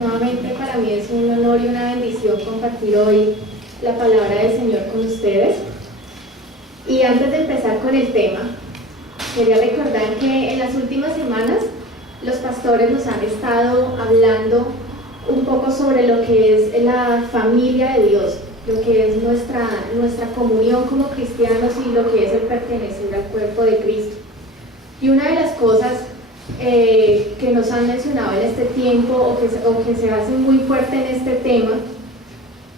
Nuevamente para mí es un honor y una bendición compartir hoy la palabra del Señor con ustedes. Y antes de empezar con el tema, quería recordar que en las últimas semanas los pastores nos han estado hablando un poco sobre lo que es la familia de Dios, lo que es nuestra comunión como cristianos y lo que es el pertenecer al cuerpo de Cristo. Y una de las cosas que nos han mencionado en este tiempo o que se hace muy fuerte en este tema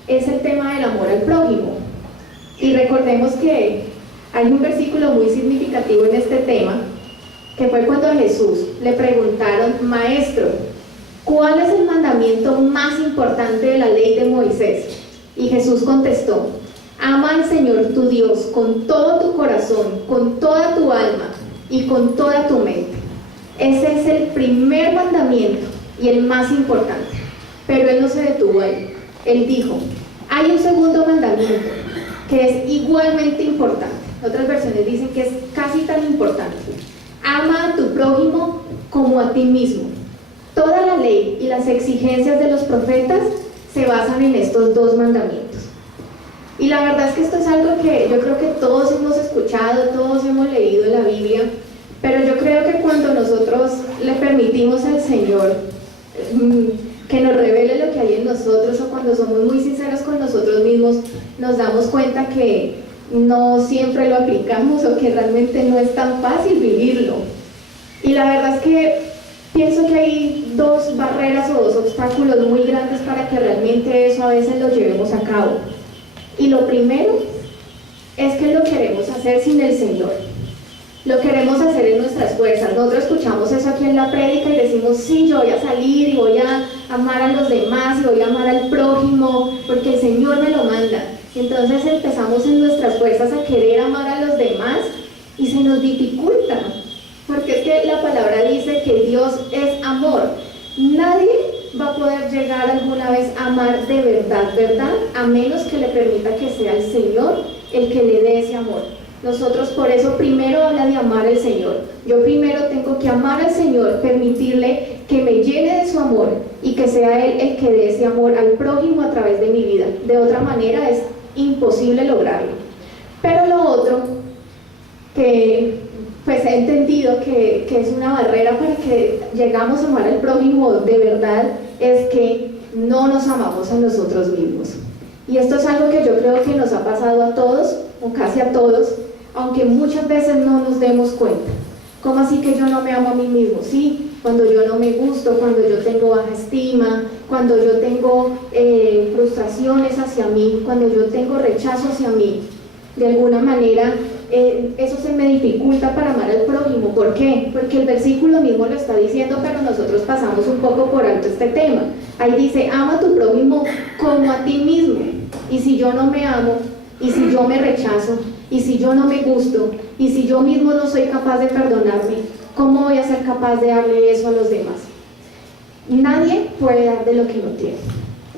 es el tema del amor al prójimo. Y recordemos que hay un versículo muy significativo en este tema, que fue cuando a Jesús le preguntaron: Maestro, ¿cuál es el mandamiento más importante de la ley de Moisés? Y Jesús contestó: ama al Señor tu Dios con todo tu corazón, con toda tu alma y con toda tu mente. Ese es el primer mandamiento y el más importante. Pero él no se detuvo ahí. Él dijo: hay un segundo mandamiento que es igualmente importante. Otras versiones dicen que es casi tan importante. Ama a tu prójimo como a ti mismo. Toda la ley y las exigencias de los profetas se basan en estos dos mandamientos. Y la verdad es que esto es algo que yo creo que todos hemos escuchado, todos hemos leído en la Biblia. Pero yo creo que cuando nosotros le permitimos al Señor que nos revele lo que hay en nosotros, o cuando somos muy sinceros con nosotros mismos, nos damos cuenta que no siempre lo aplicamos o que realmente no es tan fácil vivirlo. Y la verdad es que pienso que hay dos barreras o dos obstáculos muy grandes para que realmente eso a veces lo llevemos a cabo. Y lo primero es que lo queremos hacer sin el Señor. Lo queremos hacer en nuestras fuerzas. Nosotros escuchamos eso aquí en la prédica y decimos: sí, yo voy a salir y voy a amar a los demás y voy a amar al prójimo porque el Señor me lo manda. Y entonces empezamos en nuestras fuerzas a querer amar a los demás y se nos dificulta, porque es que la palabra dice que Dios es amor. Nadie va a poder llegar alguna vez a amar de verdad, a menos que le permita que sea el Señor el que le dé ese amor. Nosotros por eso primero habla de amar al Señor. Yo primero tengo que amar al Señor, permitirle que me llene de su amor y que sea Él el que dé ese amor al prójimo a través de mi vida. De otra manera es imposible lograrlo. Pero lo otro que pues he entendido que es una barrera para que llegamos a amar al prójimo de verdad es que no nos amamos a nosotros mismos. Y esto es algo que yo creo que nos ha pasado a todos, o casi a todos, aunque muchas veces no nos demos cuenta. ¿Cómo así que yo no me amo a mí mismo? Sí, cuando yo no me gusto, cuando yo tengo baja estima, cuando yo tengo frustraciones hacia mí, cuando yo tengo rechazo hacia mí, de alguna manera eso se me dificulta para amar al prójimo. ¿Por qué? Porque el versículo mismo lo está diciendo, pero nosotros pasamos un poco por alto este tema. Ahí dice: ama a tu prójimo como a ti mismo. Y si yo no me amo, y si yo me rechazo, y si yo no me gusto, y si yo mismo no soy capaz de perdonarme, ¿cómo voy a ser capaz de darle eso a los demás? Nadie puede dar de lo que no tiene.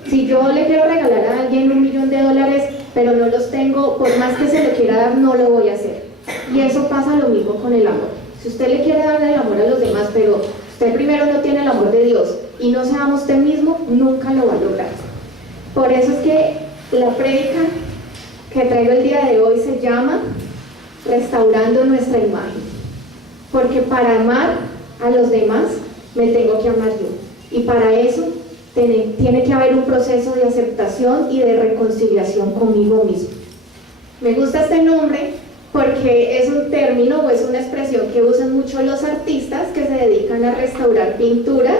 Si yo le quiero regalar a alguien $1.000.000, pero no los tengo, por más que se lo quiera dar, no lo voy a hacer. Y eso pasa lo mismo con el amor. Si usted le quiere dar el amor a los demás, pero usted primero no tiene el amor de Dios y no se ama usted mismo, nunca lo va a lograr. Por eso es que la prédica que traigo el día de hoy se llama Restaurando nuestra imagen. Porque para amar a los demás me tengo que amar yo. Y para eso tiene que haber un proceso de aceptación y de reconciliación conmigo mismo. Me gusta este nombre porque es un término o es una expresión que usan mucho los artistas que se dedican a restaurar pinturas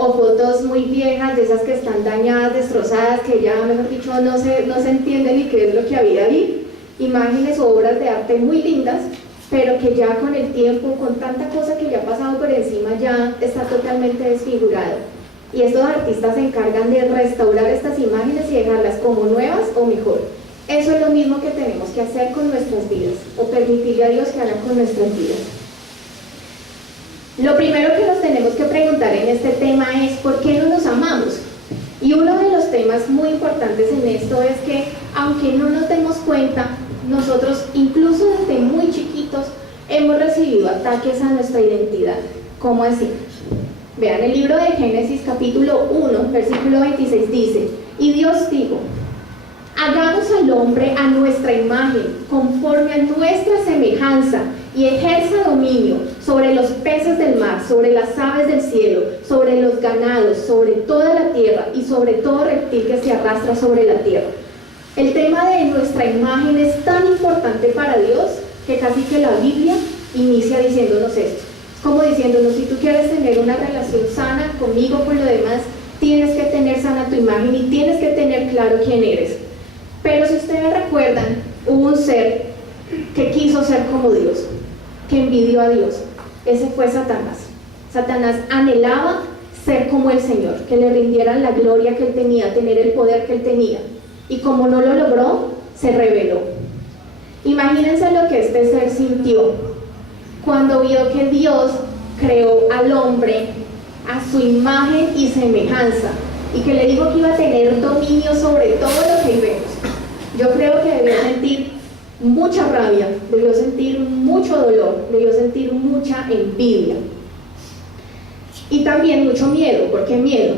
o fotos muy viejas, de esas que están dañadas, destrozadas, que ya, mejor dicho, no se entiende ni qué es lo que había ahí. Imágenes o obras de arte muy lindas, pero que ya con el tiempo, con tanta cosa que ya ha pasado por encima, ya está totalmente desfigurado. Y estos artistas se encargan de restaurar estas imágenes y dejarlas como nuevas o mejor. Eso es lo mismo que tenemos que hacer con nuestras vidas, o permitirle a Dios que haga con nuestras vidas. Lo primero que nos tenemos que preguntar en este tema es: ¿por qué no nos amamos? Y uno de los temas muy importantes en esto es que, aunque no nos demos cuenta, nosotros incluso desde muy chiquitos hemos recibido ataques a nuestra identidad. ¿Cómo así? Vean, el libro de Génesis capítulo 1, versículo 26 dice: y Dios dijo, hagamos al hombre a nuestra imagen, conforme a nuestra semejanza, y ejerza dominio sobre los peces del mar, sobre las aves del cielo, sobre los ganados, sobre toda la tierra y sobre todo reptil que se arrastra sobre la tierra. El tema de nuestra imagen es tan importante para Dios que casi que la Biblia inicia diciéndonos esto. Es como diciéndonos, si tú quieres tener una relación sana conmigo, con lo demás, tienes que tener sana tu imagen y tienes que tener claro quién eres. Pero si ustedes recuerdan, hubo un ser que quiso ser como Dios, que envidió a Dios. Ese fue Satanás. Satanás anhelaba ser como el Señor, que le rindieran la gloria que él tenía, tener el poder que él tenía. Y como no lo logró, se rebeló. Imagínense lo que este ser sintió cuando vio que Dios creó al hombre a su imagen y semejanza, y que le dijo que iba a tener dominio sobre todo lo que vemos. Yo creo que debió sentir mucha rabia, debió sentir mucho dolor, debió sentir mucha envidia. Y también mucho miedo. ¿Por qué miedo?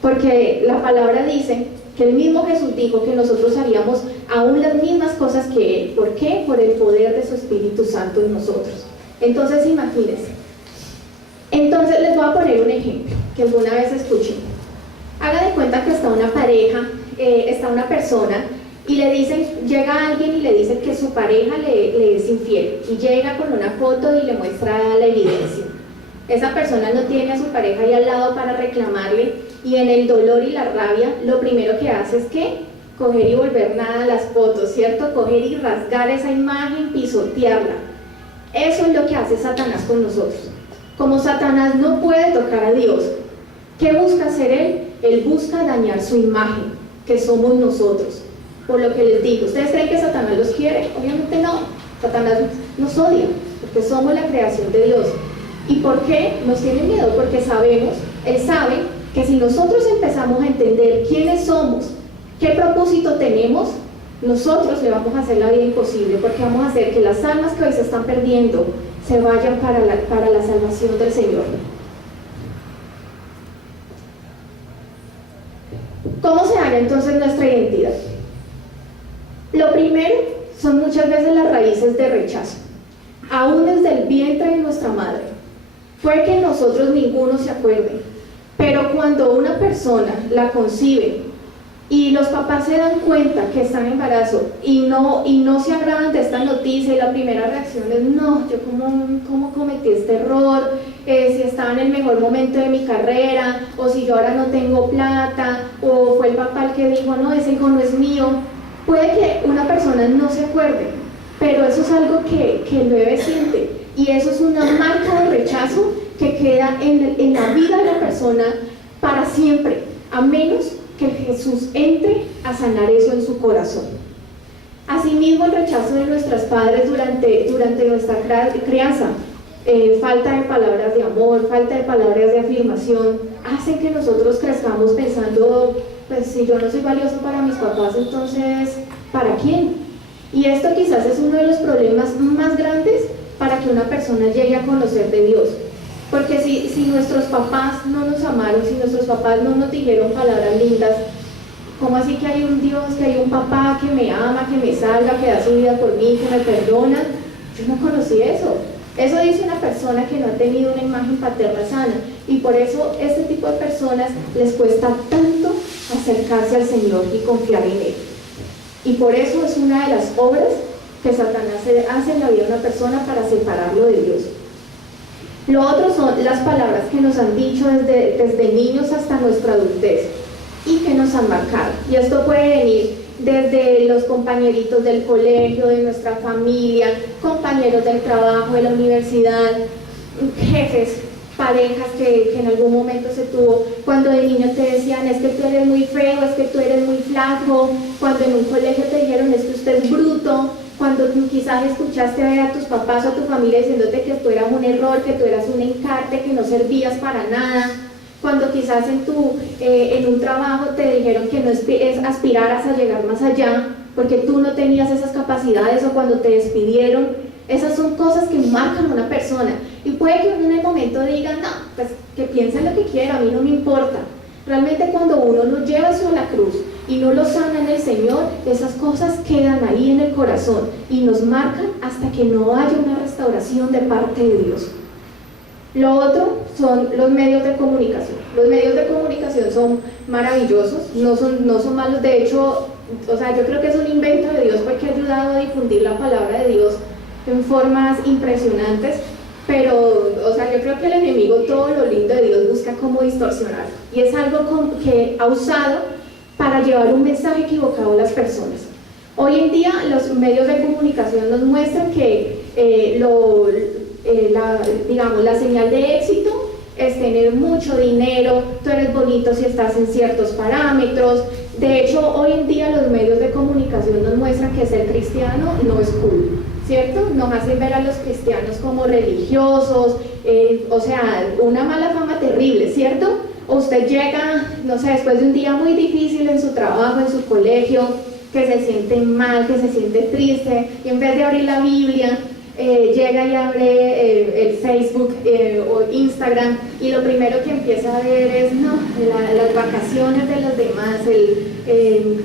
Porque la palabra dice que el mismo Jesús dijo que nosotros haríamos aún las mismas cosas que Él. ¿Por qué? Por el poder de su Espíritu Santo en nosotros. Entonces imagínense. Entonces les voy a poner un ejemplo que alguna vez escuché. Haga de cuenta que está una pareja, está una persona, y le dicen, llega alguien y le dice que su pareja le es infiel, y llega con una foto y le muestra la evidencia. Esa persona no tiene a su pareja ahí al lado para reclamarle, y en el dolor y la rabia, lo primero que hace es que coger y volver nada a las fotos, ¿cierto? Coger y rasgar esa imagen, pisotearla. Eso es lo que hace Satanás con nosotros. Como Satanás no puede tocar a Dios, ¿qué busca hacer él? Él busca dañar su imagen, que somos nosotros. Por lo que les digo, ¿ustedes creen que Satanás los quiere? Obviamente no. Satanás nos odia, porque somos la creación de Dios. ¿Y por qué nos tiene miedo? Porque sabemos, él sabe que si nosotros empezamos a entender quiénes somos, qué propósito tenemos, nosotros le vamos a hacer la vida imposible, porque vamos a hacer que las almas que hoy se están perdiendo se vayan para la salvación del Señor. ¿Cómo se halla entonces nuestra identidad? Lo primero son muchas veces las raíces de rechazo, aún desde el vientre de nuestra madre. Puede que nosotros ninguno se acuerde, pero cuando una persona la concibe y los papás se dan cuenta que está en embarazo y no se agradan de esta noticia, y la primera reacción es: no, yo cómo cometí este error, si estaba en el mejor momento de mi carrera, o si yo ahora no tengo plata, o fue el papá el que dijo: no, ese hijo no es mío. Puede que una persona no se acuerde, pero eso es algo que el bebé siente, y eso es una marca de rechazo que queda en la vida de la persona para siempre, a menos que Jesús entre a sanar eso en su corazón. Asimismo, el rechazo de nuestros padres durante nuestra crianza, falta de palabras de amor, falta de palabras de afirmación, hacen que nosotros crezcamos pensando: pues si yo no soy valioso para mis papás, entonces ¿para quién? Y esto quizás es uno de los problemas más grandes para que una persona llegue a conocer de Dios. Porque si nuestros papás no nos amaron, si nuestros papás no nos dijeron palabras lindas, ¿cómo así que hay un Dios, que hay un papá que me ama, que me salva, que da su vida por mí, que me perdona? Yo no conocí eso. Eso dice una persona que no ha tenido una imagen paterna sana, y por eso este tipo de personas les cuesta tanto acercarse al Señor y confiar en Él. Y por eso es una de las obras que Satanás hace en la vida de una persona para separarlo de Dios. Lo otro son las palabras que nos han dicho desde niños hasta nuestra adultez y que nos han marcado. Y esto puede venir desde los compañeritos del colegio, de nuestra familia, compañeros del trabajo, de la universidad, jefes, parejas que en algún momento se tuvo, cuando de niño te decían: es que tú eres muy feo, es que tú eres muy flaco, cuando en un colegio te dijeron: es que usted es bruto, cuando quizás escuchaste a tus papás o a tu familia diciéndote que tú eras un error, que tú eras un encarte, que no servías para nada, cuando quizás en un trabajo te dijeron que no aspiraras a llegar más allá porque tú no tenías esas capacidades, o cuando te despidieron. Esas son cosas que marcan a una persona, y puede que uno en el momento diga: no, pues que piensen lo que quiera, a mí no me importa. Realmente cuando uno no lleva eso a la cruz y no lo sana en el Señor, esas cosas quedan ahí en el corazón y nos marcan hasta que no haya una restauración de parte de Dios. Lo otro son los medios de comunicación. Los medios de comunicación son maravillosos, no son malos. De hecho, yo creo que es un invento de Dios porque ha ayudado a difundir la palabra de Dios en formas impresionantes. Pero, yo creo que el enemigo todo lo lindo de Dios busca cómo distorsionar. Y es algo que ha usado para llevar un mensaje equivocado a las personas. Hoy en día los medios de comunicación nos muestran que la señal de éxito es tener mucho dinero, tú eres bonito si estás en ciertos parámetros. De hecho, hoy en día los medios de comunicación nos muestran que ser cristiano no es cool, ¿cierto? Nos hacen ver a los cristianos como religiosos, una mala fama terrible, ¿cierto? O usted llega, después de un día muy difícil en su trabajo, en su colegio, que se siente mal, que se siente triste, y en vez de abrir la Biblia, llega y abre el Facebook o Instagram, y lo primero que empieza a ver es las vacaciones de los demás,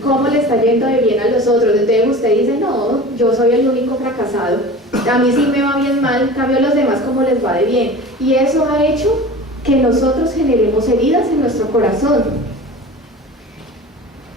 cómo le está yendo de bien a los otros. Entonces usted dice, no, yo soy el único fracasado, a mí sí me va bien mal, en cambio a los demás cómo les va de bien. Y eso ha hecho que nosotros generemos heridas en nuestro corazón.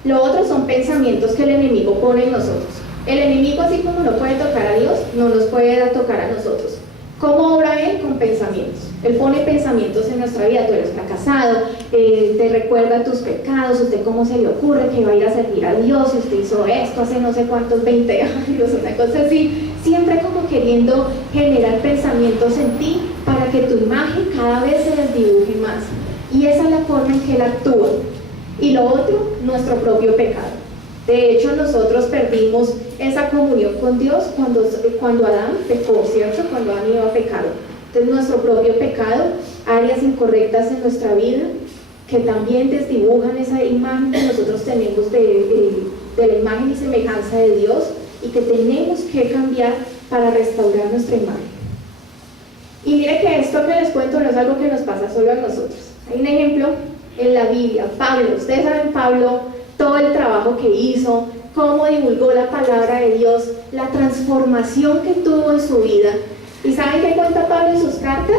Lo otro son pensamientos que el enemigo pone en nosotros. El enemigo, así como no puede tocar a Dios, no nos puede tocar a nosotros. ¿Cómo obra él? Con pensamientos. Él pone pensamientos en nuestra vida. Tú eres fracasado, te recuerda tus pecados, usted cómo se le ocurre que va a ir a servir a Dios, si usted hizo esto hace no sé cuántos 20 años, una cosa así, siempre como queriendo generar pensamientos en ti para que tu imagen cada vez se desdibuje más. Y esa es la forma en que él actúa. Y lo otro, nuestro propio pecado. De hecho, nosotros perdimos esa comunión con Dios cuando Adán pecó, ¿cierto? Cuando Adán y Eva pecaron. Entonces, nuestro propio pecado, áreas incorrectas en nuestra vida, que también desdibujan esa imagen que nosotros tenemos de la imagen y semejanza de Dios, y que tenemos que cambiar para restaurar nuestra imagen. Y mire que esto que les cuento no es algo que nos pasa solo a nosotros. Hay un ejemplo en la Biblia, Pablo. Ustedes saben Pablo, todo el trabajo que hizo, cómo divulgó la palabra de Dios, la transformación que tuvo en su vida. ¿Y saben qué cuenta Pablo en sus cartas?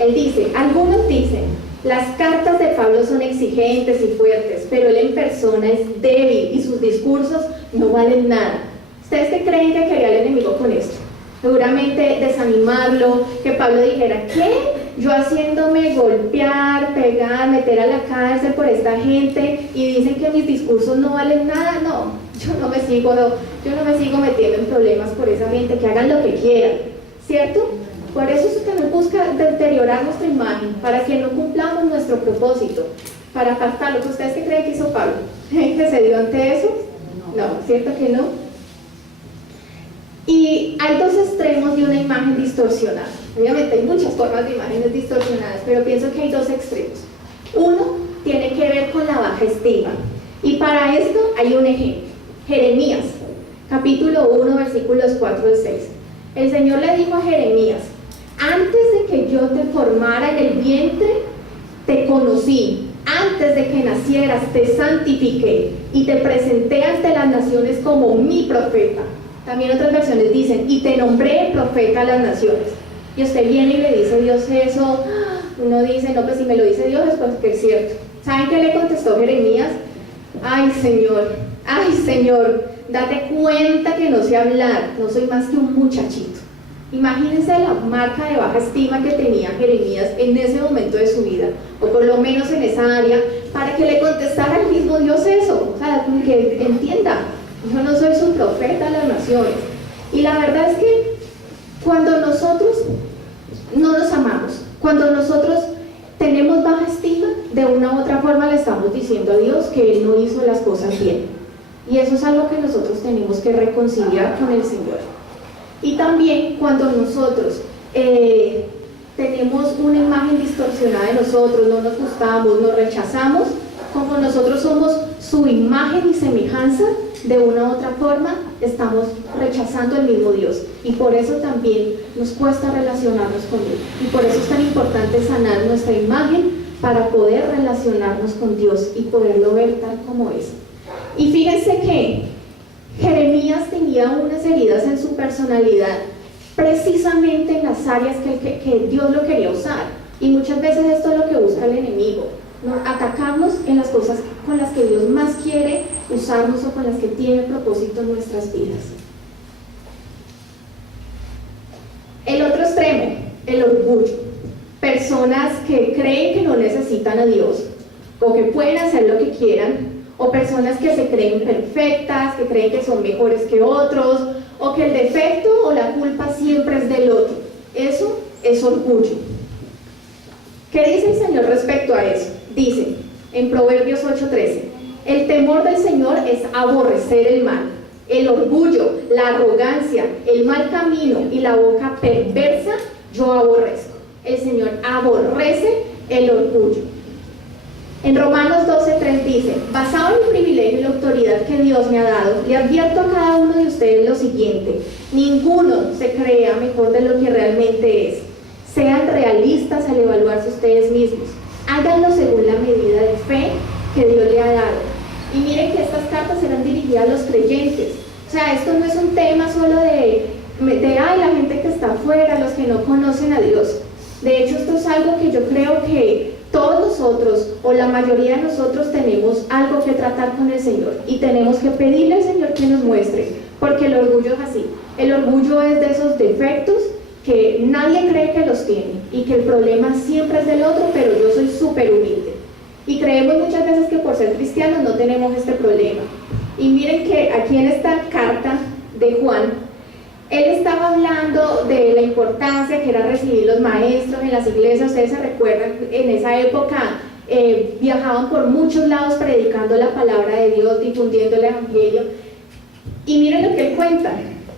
Él dice, algunos dicen, las cartas de Pablo son exigentes y fuertes, pero él en persona es débil y sus discursos no valen nada. ¿Ustedes qué creen que quería el enemigo con esto? Seguramente desanimarlo, que Pablo dijera, ¿qué? Yo haciéndome golpear, pegar, meter a la cárcel por esta gente y dicen que mis discursos no valen nada. No, yo no me sigo metiendo en problemas por esa gente, que hagan lo que quieran, ¿cierto? Por eso es que nos busca deteriorar nuestra imagen, para que no cumplamos nuestro propósito, para apartarlo. ¿Ustedes qué creen que hizo Pablo? ¿Que se dio ante eso? No, ¿cierto que no? Y hay dos extremos de una imagen distorsionada. Obviamente hay muchas formas de imágenes distorsionadas, pero pienso que hay dos extremos. Uno tiene que ver con la baja estima. Y para esto hay un ejemplo. Jeremías, capítulo 1, versículos 4 al 6. El Señor le dijo a Jeremías, antes de que yo te formara en el vientre, te conocí. Antes de que nacieras, te santifiqué y te presenté ante las naciones como mi profeta. También otras versiones dicen, y te nombré profeta a las naciones. Y usted viene y le dice Dios eso, uno dice, no, pues si me lo dice Dios es porque es cierto. ¿Saben qué le contestó Jeremías? Ay Señor, date cuenta que no sé hablar, no soy más que un muchachito. Imagínense la marca de baja estima que tenía Jeremías en ese momento de su vida, o por lo menos en esa área, para que le contestara el mismo Dios eso, o sea, que entienda, yo no soy su profeta a las naciones. Y la verdad es que cuando nosotros no nos amamos, cuando nosotros tenemos baja estima, de una u otra forma le estamos diciendo a Dios que Él no hizo las cosas bien. Y eso es algo que nosotros tenemos que reconciliar con el Señor. Y también cuando nosotros tenemos una imagen distorsionada de nosotros, no nos gustamos, nos rechazamos, como nosotros somos su imagen y semejanza, de una u otra forma estamos rechazando el mismo Dios, y por eso también nos cuesta relacionarnos con Él, y por eso es tan importante sanar nuestra imagen para poder relacionarnos con Dios y poderlo ver tal como es. Y fíjense que Jeremías tenía unas heridas en su personalidad, precisamente en las áreas que Dios lo quería usar, y muchas veces esto es lo que busca el enemigo, ¿no? Atacarnos en las cosas con las que Dios más quiere usarnos o con las que tiene propósito en nuestras vidas. El otro extremo, el orgullo. Personas que creen que no necesitan a Dios o que pueden hacer lo que quieran, o personas que se creen perfectas, que creen que son mejores que otros, o que el defecto o la culpa siempre es del otro. Eso es orgullo. ¿Qué dice el Señor respecto a eso? Dice en Proverbios 8:13: el temor del Señor es aborrecer el mal, el orgullo, la arrogancia, el mal camino y la boca perversa yo aborrezco. El Señor aborrece el orgullo. En Romanos 12:3 dice: basado en el privilegio y la autoridad que Dios me ha dado, le advierto a cada uno de ustedes lo siguiente: ninguno se crea mejor de lo que realmente es. Sean realistas al evaluarse ustedes mismos. Háganlo según la medida de fe que Dios le ha dado. Y miren que estas cartas eran dirigidas a los creyentes. O sea, esto no es un tema solo de la gente que está afuera, los que no conocen a Dios. De hecho, esto es algo que yo creo que todos nosotros, o la mayoría de nosotros, tenemos algo que tratar con el Señor, y tenemos que pedirle al Señor que nos muestre, porque el orgullo es así. El orgullo es de esos defectos que nadie cree que los tiene, y que el problema siempre es del otro, pero yo soy súper humilde. Y creemos muchas veces que por ser cristianos no tenemos este problema. Y miren que aquí en esta carta de Juan, él estaba hablando de la importancia que era recibir los maestros en las iglesias. Ustedes se recuerdan, en esa época viajaban por muchos lados predicando la palabra de Dios, difundiendo el evangelio. Y miren lo que él cuenta: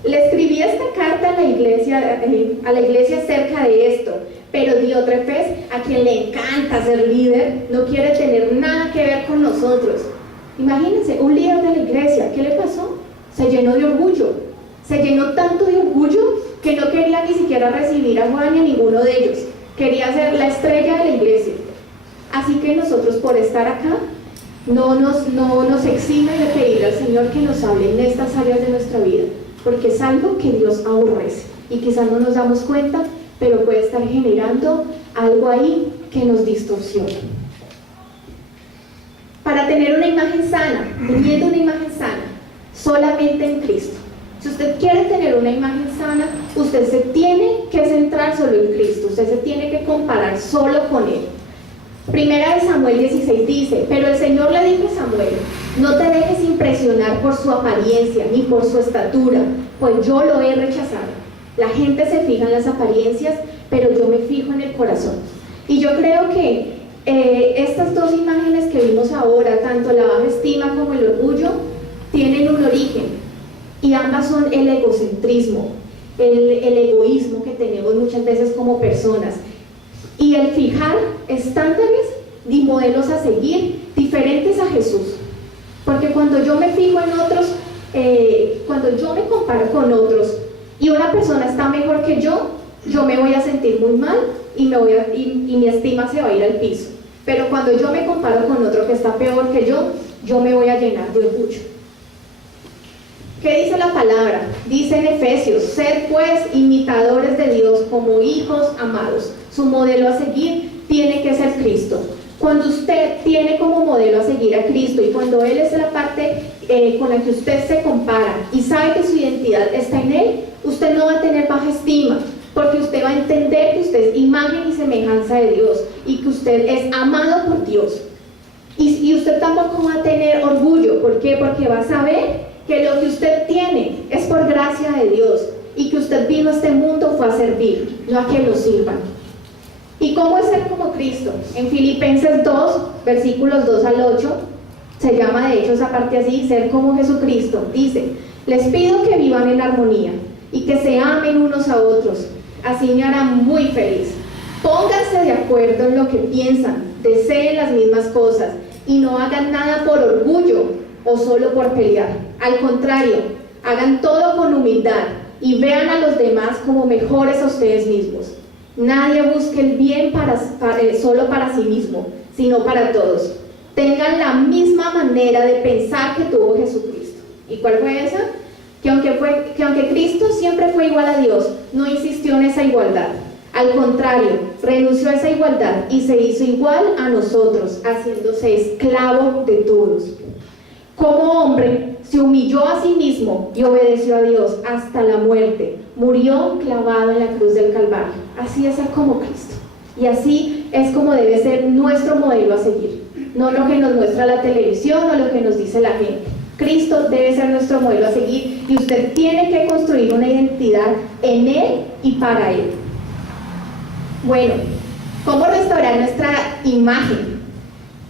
le escribí esta carta a la iglesia acerca de esto, pero Diótrefes, a quien le encanta ser líder, no quiere tener nada que ver con nosotros. Imagínense, un líder de la iglesia, ¿qué le pasó? Se llenó de orgullo. Se llenó tanto de orgullo que no quería ni siquiera recibir a Juan ni a ninguno de ellos. Quería ser la estrella de la iglesia. Así que nosotros, por estar acá, no nos exime de pedir al Señor que nos hable en estas áreas de nuestra vida, porque es algo que Dios aborrece, y quizás no nos damos cuenta, pero puede estar generando algo ahí que nos distorsiona. Para tener una imagen sana, teniendo una imagen sana, solamente en Cristo. Si usted quiere tener una imagen sana, usted se tiene que centrar solo en Cristo, usted se tiene que comparar solo con Él. Primera de Samuel 16 dice: pero el Señor le dijo a Samuel: no te dejes impresionar por su apariencia ni por su estatura, pues yo lo he rechazado. La gente se fija en las apariencias, pero yo me fijo en el corazón. Y yo creo que estas dos imágenes que vimos ahora, tanto la baja estima como el orgullo, tienen un origen, y ambas son el egocentrismo, el egoísmo que tenemos muchas veces como personas, y el fijar estándares y modelos a seguir diferentes a Jesús. Porque cuando yo me fijo en otros, cuando yo me comparo con otros y una persona está mejor que yo me voy a sentir muy mal y mi estima se va a ir al piso. Pero cuando yo me comparo con otro que está peor que yo me voy a llenar de orgullo. ¿Qué dice la palabra? Dice en Efesios: sed pues imitadores de Dios como hijos amados. Su modelo a seguir tiene que ser Cristo. Cuando usted tiene como modelo a seguir a Cristo, y cuando Él es la parte con la que usted se compara y sabe que su identidad está en Él, usted no va a tener baja estima, porque usted va a entender que usted es imagen y semejanza de Dios, y que usted es amado por Dios. Y usted tampoco va a tener orgullo. ¿Por qué? Porque va a saber que lo que usted tiene es por gracia de Dios, y que usted vino a este mundo fue a servir, no a que lo sirvan. ¿Y cómo es ser como Cristo? En Filipenses 2, versículos 2 al 8, se llama de hecho esa parte así: ser como Jesucristo. Dice: les pido que vivan en armonía y que se amen unos a otros, así me harán muy feliz. Pónganse de acuerdo en lo que piensan, deseen las mismas cosas y no hagan nada por orgullo o solo por pelear. Al contrario, hagan todo con humildad y vean a los demás como mejores a ustedes mismos. Nadie busque el bien solo para sí mismo, sino para todos. Tengan la misma manera de pensar que tuvo Jesucristo. ¿Y cuál fue esa? Que aunque Cristo siempre fue igual a Dios, no insistió en esa igualdad. Al contrario, renunció a esa igualdad y se hizo igual a nosotros, haciéndose esclavo de todos. Como hombre, se humilló a sí mismo y obedeció a Dios hasta la muerte. Murió clavado en la cruz del Calvario. Así es como Cristo. Y así es como debe ser nuestro modelo a seguir. No lo que nos muestra la televisión o lo que nos dice la gente. Cristo debe ser nuestro modelo a seguir y usted tiene que construir una identidad en Él y para Él. Bueno, ¿cómo restaurar nuestra imagen?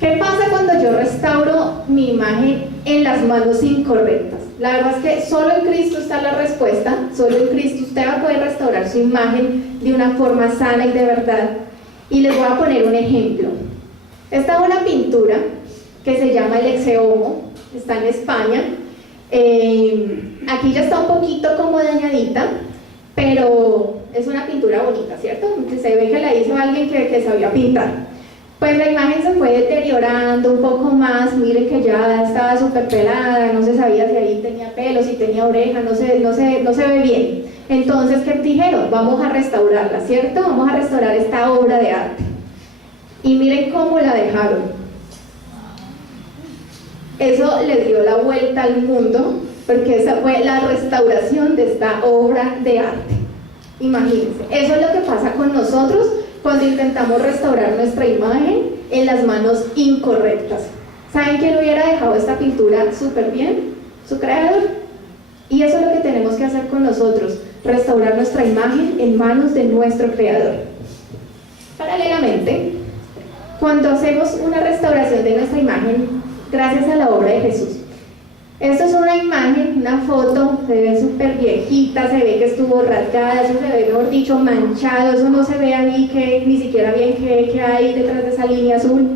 ¿Qué pasa cuando yo restauro mi imagen en las manos incorrectas? La verdad es que solo en Cristo está la respuesta. Solo en Cristo usted va a poder restaurar su imagen de una forma sana y de verdad. Y les voy a poner un ejemplo. Esta es una pintura que se llama el Ecce Homo, está en España. Aquí ya está un poquito como dañadita, pero es una pintura bonita, ¿cierto? Se ve que la hizo alguien que sabía pintar. Pues la imagen se fue deteriorando un poco más. Miren que ya estaba súper pelada, no se sabía si ahí tenía pelo, si tenía oreja, no se ve bien. Entonces, ¿qué dijeron? Vamos a restaurarla, ¿cierto? Vamos a restaurar esta obra de arte. Y miren cómo la dejaron. Eso le dio la vuelta al mundo, porque esa fue la restauración de esta obra de arte. Imagínense, eso es lo que pasa con nosotros cuando intentamos restaurar nuestra imagen en las manos incorrectas. ¿Saben quién hubiera dejado esta pintura súper bien? Su creador. Y eso es lo que tenemos que hacer con nosotros, restaurar nuestra imagen en manos de nuestro creador. Paralelamente, cuando hacemos una restauración de nuestra imagen, gracias a la obra de Jesús. Esto es una imagen, una foto, se ve súper viejita, se ve que estuvo rasgada, eso se ve, mejor dicho, manchado, eso no se ve ahí que ni siquiera bien qué hay detrás de esa línea azul.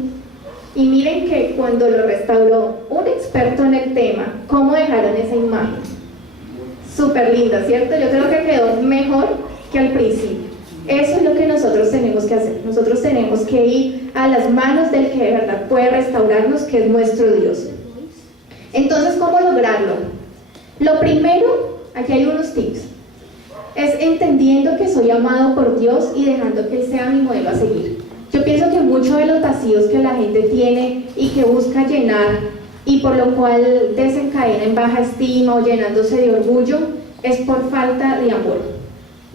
Y miren que cuando lo restauró un experto en el tema, ¿cómo dejaron esa imagen? Súper linda, ¿cierto? Yo creo que quedó mejor que al principio. Eso es lo que nosotros tenemos que hacer. Nosotros tenemos que ir a las manos del que de verdad puede restaurarnos, que es nuestro Dios. Entonces, ¿cómo lograrlo? Lo primero, aquí hay unos tips, es entendiendo que soy amado por Dios y dejando que Él sea mi modelo a seguir. Yo pienso que muchos de los vacíos que la gente tiene y que busca llenar y por lo cual desencadena en baja estima o llenándose de orgullo es por falta de amor.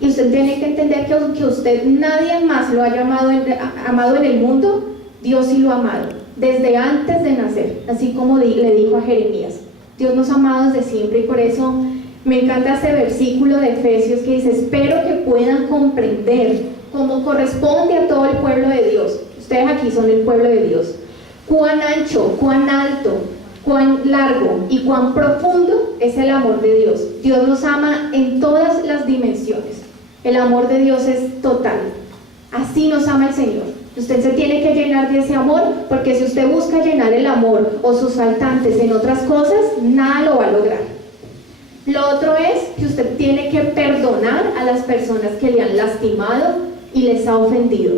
Y usted tiene que entender que usted nadie más lo haya amado en el mundo, Dios sí lo ha amado. Desde antes de nacer, así como le dijo a Jeremías. Dios nos ha amado desde siempre y por eso me encanta este versículo de Efesios que dice: espero que puedan comprender como corresponde a todo el pueblo de Dios. Ustedes aquí son el pueblo de Dios. Cuán ancho, cuán alto, cuán largo y cuán profundo es el amor de Dios. Dios nos ama en todas las dimensiones. El amor de Dios es total. Así nos ama el Señor. Usted se tiene que llenar de ese amor, porque si usted busca llenar el amor o sus faltantes en otras cosas, nada lo va a lograr. Lo otro es que usted tiene que perdonar a las personas que le han lastimado y les ha ofendido.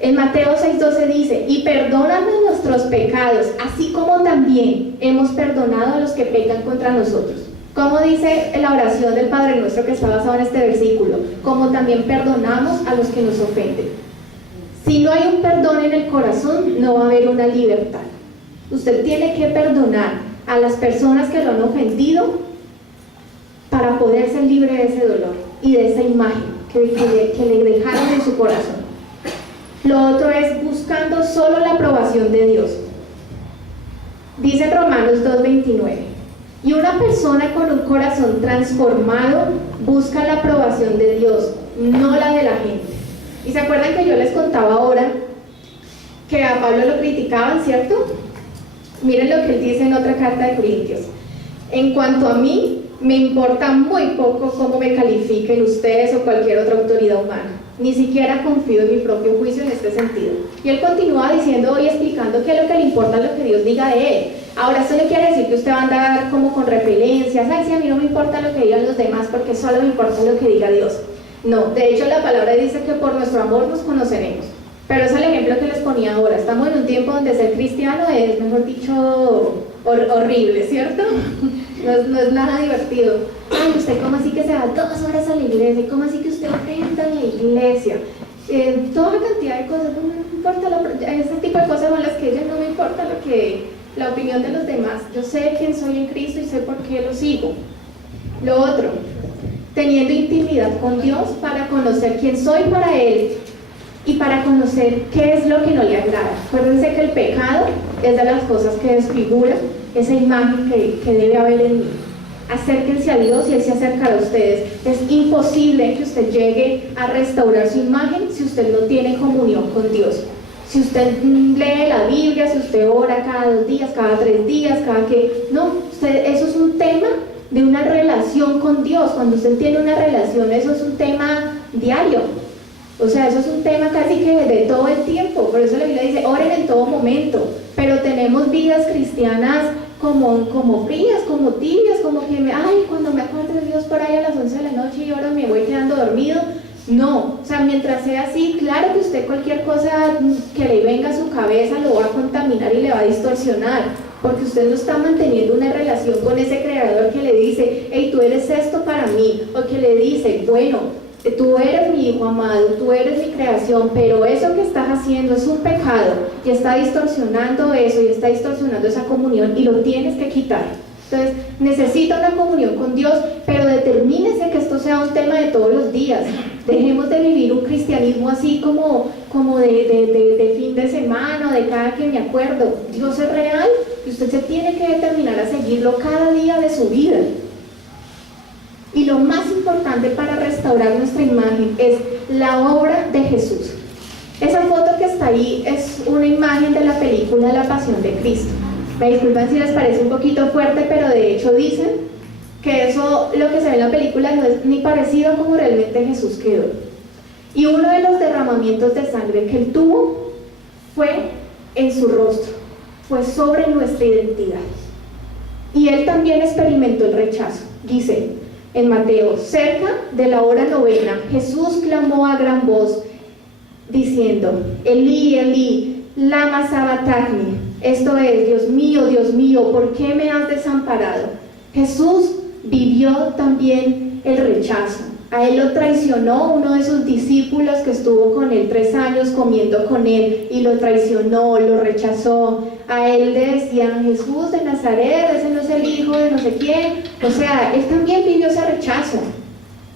En Mateo 6:12 dice: y perdónanos nuestros pecados, así como también hemos perdonado a los que pecan contra nosotros. Como dice la oración del Padre Nuestro que está basado en este versículo, como también perdonamos a los que nos ofenden. Si no hay un perdón en el corazón, no va a haber una libertad. Usted tiene que perdonar a las personas que lo han ofendido para poder ser libre de ese dolor y de esa imagen que le dejaron en su corazón. Lo otro es buscando solo la aprobación de Dios. Dice Romanos 2:29: y una persona con un corazón transformado busca la aprobación de Dios, no la de la gente. Y se acuerdan que yo les contaba ahora que a Pablo lo criticaban, ¿cierto? Miren lo que él dice en otra carta de Corintios: en cuanto a mí, me importa muy poco cómo me califiquen ustedes o cualquier otra autoridad humana. ni siquiera confío en mi propio juicio en este sentido. Y él continúa diciendo y explicando que lo que le importa es lo que Dios diga de él. Ahora, esto no quiere decir que usted va a andar como con repelencias, ay, sí, a mí no me importa lo que digan los demás porque solo me importa lo que diga Dios. No, de hecho la palabra dice que por nuestro amor nos conoceremos. Pero es el ejemplo que les ponía ahora. Estamos en un tiempo donde ser cristiano es, mejor dicho, horrible, ¿cierto? No es nada divertido. Ay, ¿usted cómo así que se va 2 horas a la iglesia? ¿Cómo así que usted ofrenda en la iglesia? Toda cantidad de cosas, no me importa, ese tipo de cosas son las que ella no me importa la opinión de los demás. Yo sé quién soy en Cristo y sé por qué lo sigo. Lo otro, teniendo intimidad con Dios para conocer quién soy para Él y para conocer qué es lo que no le agrada. Acuérdense que el pecado es de las cosas que desfigura esa imagen que debe haber en mí. Acérquense a Dios y Él se acercará a ustedes. Es imposible que usted llegue a restaurar su imagen si usted no tiene comunión con Dios. Si usted lee la Biblia, si usted ora cada 2 días, cada 3 días, no, eso es un tema de una relación con Dios. Cuando usted tiene una relación, eso es un tema diario. O sea, eso es un tema casi que de todo el tiempo. Por eso la Biblia dice, oren en todo momento. Pero tenemos vidas cristianas como frías, como tibias, como que cuando me acuerdo de Dios por ahí a las 11 de la noche y ahora me voy quedando dormido. No, o sea, mientras sea así, claro que usted cualquier cosa que le venga a su cabeza lo va a contaminar y le va a distorsionar, porque usted no está manteniendo una relación con ese creador que le dice, hey, tú eres esto para mí, o que le dice, bueno, tú eres mi hijo amado, tú eres mi creación, pero eso que estás haciendo es un pecado y está distorsionando eso y está distorsionando esa comunión y lo tienes que quitar. Entonces, necesita una comunión con Dios, pero determínese que esto sea un tema de todos los días. Dejemos de vivir un cristianismo así como de fin de semana, de cada que me acuerdo. Dios es real y usted se tiene que determinar a seguirlo cada día de su vida. Y lo más importante para restaurar nuestra imagen es la obra de Jesús. Esa foto que está ahí es una imagen de la película La Pasión de Cristo. Me disculpan si les parece un poquito fuerte, pero de hecho dicen que eso, lo que se ve en la película, no es ni parecido a como realmente Jesús quedó. Y uno de los derramamientos de sangre que Él tuvo fue en su rostro, fue sobre nuestra identidad. Y Él también experimentó el rechazo. Dice en Mateo, cerca de la hora 9, Jesús clamó a gran voz, diciendo, Elí, Elí, lama sabactani. Esto es, Dios mío, ¿por qué me has desamparado? Jesús vivió también el rechazo. A Él lo traicionó uno de sus discípulos que estuvo con Él 3 años comiendo con Él y lo traicionó, lo rechazó. A Él le decían, Jesús de Nazaret, ese no es el hijo de no sé quién. O sea, Él también vivió ese rechazo.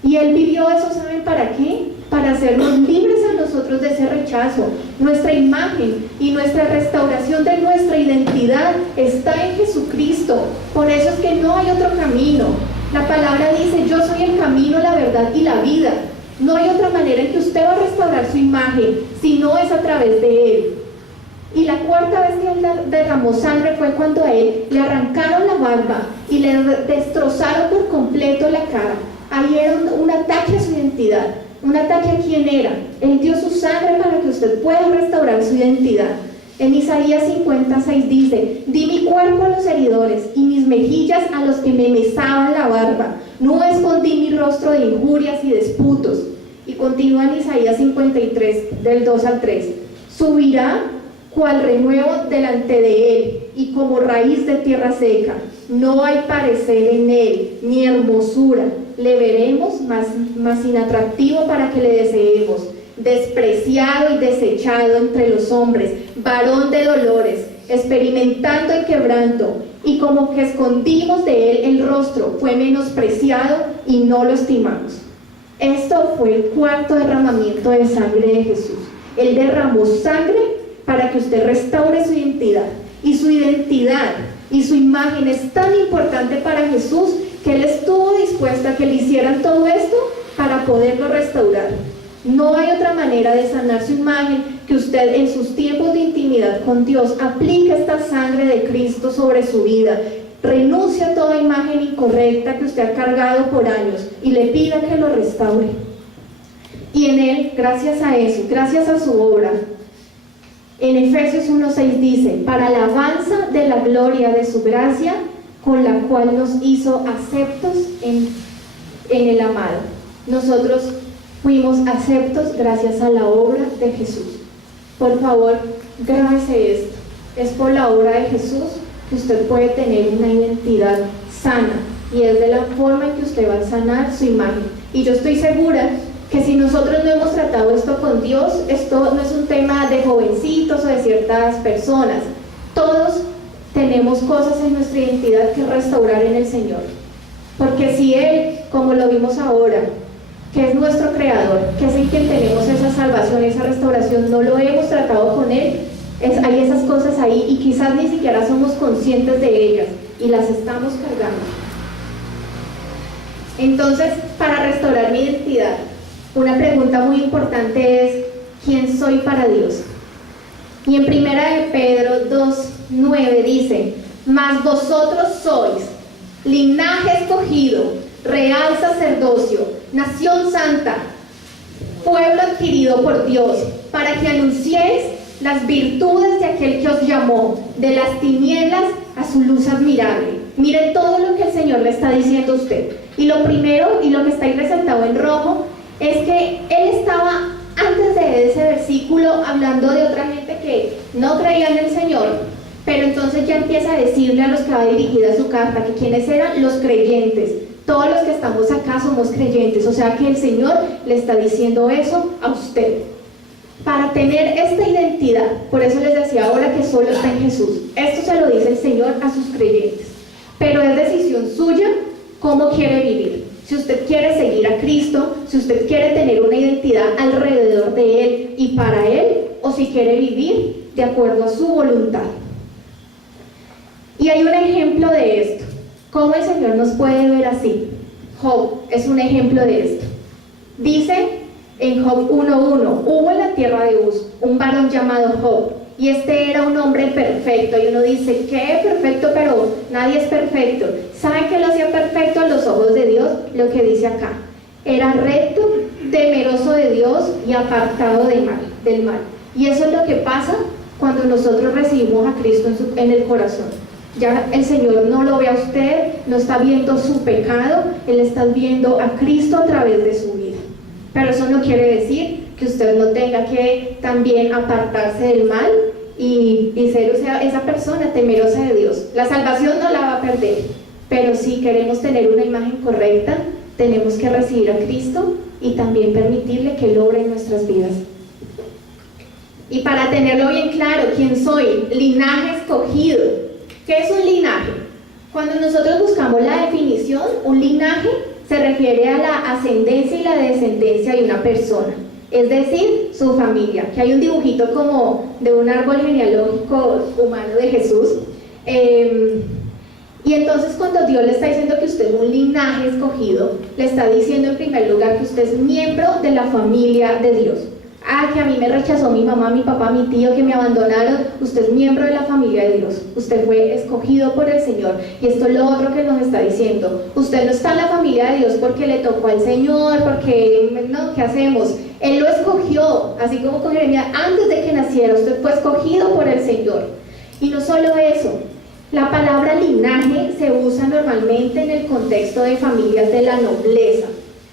Y Él vivió eso, ¿saben para qué? Para hacernos libres a nosotros de ese rechazo. Nuestra imagen y nuestra restauración de nuestra identidad está en Jesucristo. Por eso es que no hay otro camino. La palabra dice, yo soy el camino, la verdad y la vida. No hay otra manera en que usted va a restaurar su imagen, si no es a través de Él. Y la 4ª vez que Él derramó sangre fue cuando a Él le arrancaron la barba y le destrozaron por completo la cara. Ahí era un ataque a su identidad. Un ataque a quién era. Él dio su sangre para que usted pueda restaurar su identidad. En Isaías 56 dice, di mi cuerpo a los heridores y mis mejillas a los que me mesaban la barba. No escondí mi rostro de injurias y disputos. Y continúa en Isaías 53, del 2 al 3. Subirá cual renuevo delante de él y como raíz de tierra seca. No hay parecer en él, ni hermosura. Le veremos más inatractivo para que le deseemos. Despreciado y desechado entre los hombres, varón de dolores, experimentando el quebranto, y como que escondimos de él el rostro, fue menospreciado y no lo estimamos. Esto fue el 4º derramamiento de sangre de Jesús. Él derramó sangre para que usted restaure su identidad. Y su identidad y su imagen es tan importante para Jesús que Él estuvo dispuesto a que le hicieran todo esto para poderlo restaurar. No hay otra manera de sanar su imagen que usted en sus tiempos de intimidad con Dios aplique esta sangre de Cristo sobre su vida. Renuncie a toda imagen incorrecta que usted ha cargado por años y le pida que lo restaure. Y en Él, gracias a eso, gracias a su obra, en Efesios 1:6 dice, para alabanza de la gloria de su gracia, con la cual nos hizo aceptos en el amado. Nosotros fuimos aceptos gracias a la obra de Jesús. Por favor, grábese esto. Es por la obra de Jesús que usted puede tener una identidad sana, y es de la forma en que usted va a sanar su imagen. Y yo estoy segura que si nosotros no hemos tratado esto con Dios, esto no es un tema de jovencitos o de ciertas personas. Todos tenemos cosas en nuestra identidad que restaurar en el Señor. Porque si Él, como lo vimos ahora, que es nuestro creador, que es en quien tenemos esa salvación, esa restauración, no lo hemos tratado con Él, hay esas cosas ahí y quizás ni siquiera somos conscientes de ellas y las estamos cargando. Entonces, para restaurar mi identidad, una pregunta muy importante es: ¿quién soy para Dios? Y en 1 de Pedro 2:9 dice: mas vosotros sois linaje escogido, real sacerdocio, nación santa, pueblo adquirido por Dios, para que anunciéis las virtudes de aquel que os llamó de las tinieblas a su luz admirable. Miren todo lo que el Señor le está diciendo a usted. Y lo primero, y lo que está ahí resaltado en rojo, es que Él estaba, antes de ese versículo, hablando de otra gente que no creía en el Señor, pero entonces ya empieza a decirle a los que va dirigida su carta que quiénes eran los creyentes. Todos los que estamos acá somos creyentes, o sea que el Señor le está diciendo eso a usted. Para tener esta identidad, por eso les decía ahora que solo está en Jesús. Esto se lo dice el Señor a sus creyentes, pero es decisión suya cómo quiere vivir. Si usted quiere seguir a Cristo, si usted quiere tener una identidad alrededor de Él y para Él, o si quiere vivir de acuerdo a su voluntad. Y hay un ejemplo de esto. ¿Cómo el Señor nos puede ver así? Job es un ejemplo de esto. Dice en Job 1:1, hubo en la tierra de Uz un varón llamado Job, y este era un hombre perfecto. Y uno dice, ¿qué perfecto? Pero nadie es perfecto. ¿Saben qué lo hacía perfecto a los ojos de Dios? Lo que dice acá: era recto, temeroso de Dios y apartado del mal. Y eso es lo que pasa cuando nosotros recibimos a Cristo en el corazón. Ya el Señor no lo ve a usted, no está viendo su pecado, Él está viendo a Cristo a través de su vida. Pero eso no quiere decir que usted no tenga que también apartarse del mal y ser esa persona temerosa de Dios. La salvación no la va a perder, pero si queremos tener una imagen correcta, tenemos que recibir a Cristo y también permitirle que Él obre en nuestras vidas. Y para tenerlo bien claro, ¿quién soy? Linaje escogido. ¿Qué es un linaje? Cuando nosotros buscamos la definición, un linaje se refiere a la ascendencia y la descendencia de una persona, es decir, su familia. Que hay un dibujito como de un árbol genealógico humano de Jesús. Y entonces cuando Dios le está diciendo que usted es un linaje escogido, le está diciendo en primer lugar que usted es miembro de la familia de Dios. Que a mí me rechazó mi mamá, mi papá, mi tío, que me abandonaron. Usted es miembro de la familia de Dios. Usted fue escogido por el Señor. Y esto es lo otro que nos está diciendo. Usted no está en la familia de Dios porque le tocó al Señor, porque, no, ¿qué hacemos? Él lo escogió, así como con Jeremías, antes de que naciera. Usted fue escogido por el Señor. Y no solo eso, la palabra linaje se usa normalmente en el contexto de familias de la nobleza.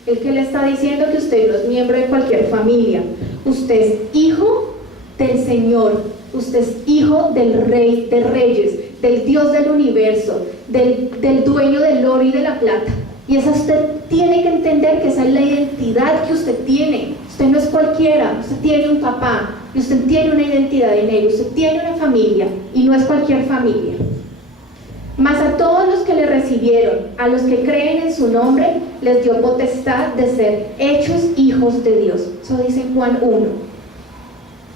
El que le está diciendo que usted no es miembro de cualquier familia. Usted es hijo del Señor, usted es hijo del Rey de Reyes, del Dios del universo, del dueño del oro y de la plata. Y esa usted tiene que entender que esa es la identidad que usted tiene. Usted no es cualquiera, usted tiene un papá, y usted tiene una identidad en él, usted tiene una familia, y no es cualquier familia. Mas a todos los que le recibieron, a los que creen en su nombre, les dio potestad de ser hechos hijos de Dios. Eso dice en Juan 1.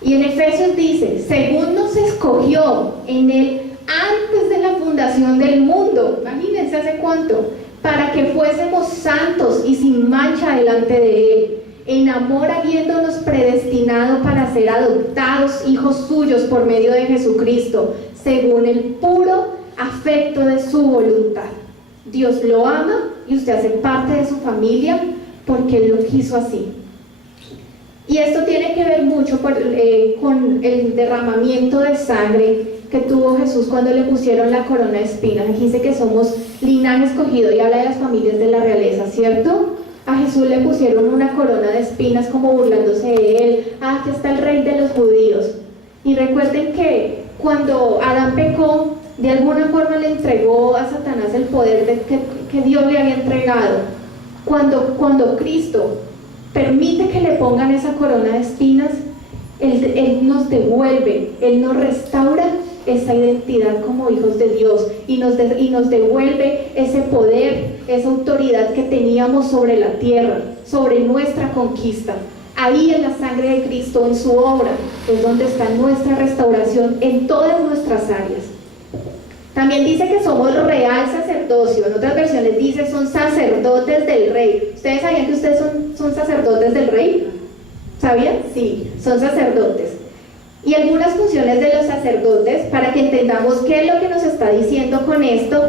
Y en Efesios dice, según nos escogió en Él antes de la fundación del mundo, imagínense hace cuánto, para que fuésemos santos y sin mancha delante de Él, en amor habiéndonos predestinado para ser adoptados hijos suyos por medio de Jesucristo, según el puro afecto de su voluntad. Dios lo ama y usted hace parte de su familia porque Él lo quiso así. Y esto tiene que ver mucho con el derramamiento de sangre que tuvo Jesús cuando le pusieron la corona de espinas. Aquí dice que somos linaje escogido y habla de las familias de la realeza, ¿cierto? A Jesús le pusieron una corona de espinas como burlándose de él. Aquí está el rey de los judíos. Y recuerden que cuando Adán pecó, de alguna forma le entregó a Satanás el poder que Dios le había entregado. Cuando Cristo permite que le pongan esa corona de espinas, Él nos devuelve, Él nos restaura esa identidad como hijos de Dios y nos devuelve ese poder, esa autoridad que teníamos sobre la tierra, sobre nuestra conquista. Ahí en la sangre de Cristo, en su obra, es donde está nuestra restauración en todas nuestras áreas. También dice que somos real sacerdocio. En otras versiones dice son sacerdotes del rey. ¿Ustedes sabían que ustedes son sacerdotes del rey? ¿Sabían? Sí, son sacerdotes. Y algunas funciones de los sacerdotes, para que entendamos qué es lo que nos está diciendo con esto,